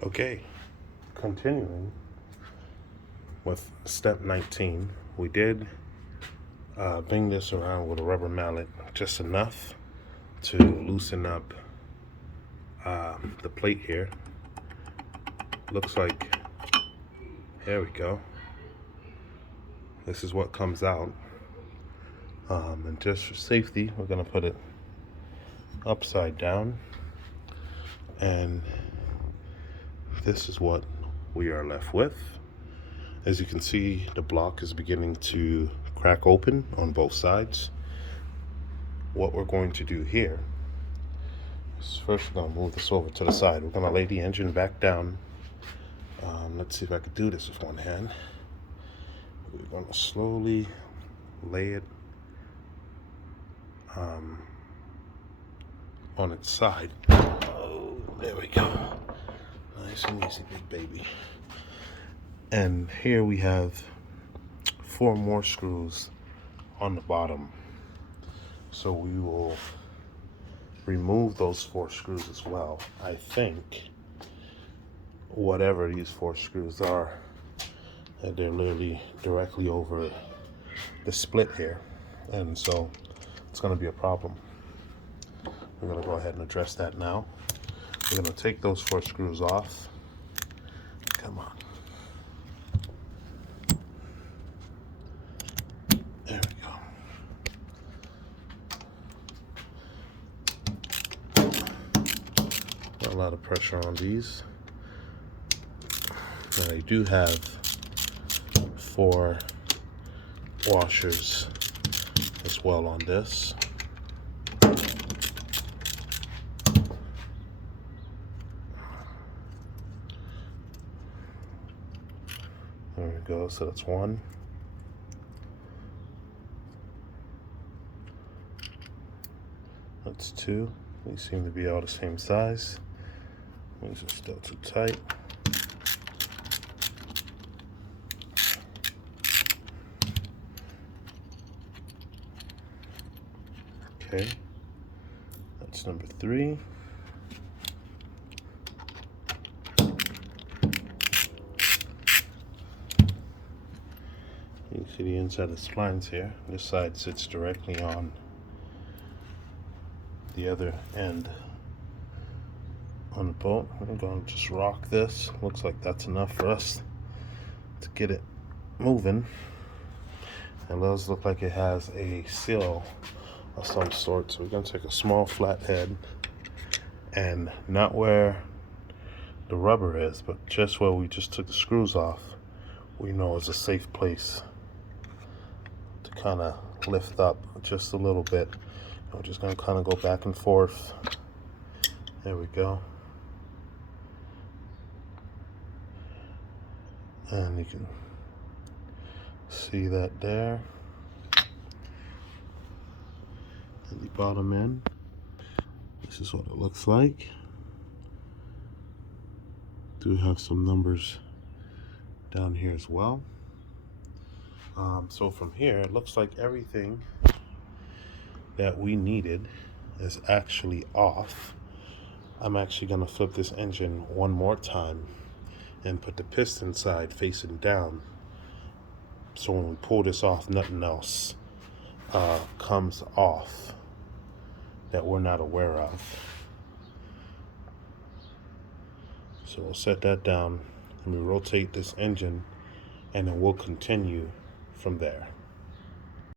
Okay, continuing with step 19, we did bring this around with a rubber mallet just enough to loosen up the plate here. Looks like, there we go. This is what comes out. And just for safety, we're gonna put it upside down. And this is what we are left with. As you can see, the block is beginning to crack open on both sides. What we're going to do here is first we're going to move this over to the side. We're going to lay the engine back down. Let's see if I can do this with one hand. We're going to slowly lay it on its side. Oh, there we go. Nice and easy, big baby. And here we have 4 more screws on the bottom. So we will remove those 4 screws as well. I think whatever these 4 screws are, they're literally directly over the split here. And so it's going to be a problem. We're going to go ahead and address that now. We're going to take those 4 screws off. Come on. There we go. Not a lot of pressure on these. And I do have 4 washers as well on this. There we go, so that's 1. That's 2. These seem to be all the same size. These are still too tight. Okay, that's number 3. You can see the inside of the splines here. This side sits directly on the other end on the bolt. I'm going to just rock this. Looks like that's enough for us to get it moving. It does look like it has a seal of some sort. So we're going to take a small flat head, and not where the rubber is, but just where we just took the screws off, we know is a safe place to kind of lift up just a little bit. I'm just going to kind of go back and forth. There we go. And you can see that there. And the bottom end. This is what it looks like. Do have some numbers down here as well. So from here, it looks like everything that we needed is actually off. I'm actually going to flip this engine one more time and put the piston side facing down, so when we pull this off, nothing else comes off that we're not aware of. So we'll set that down and we rotate this engine, and then we'll continue from there.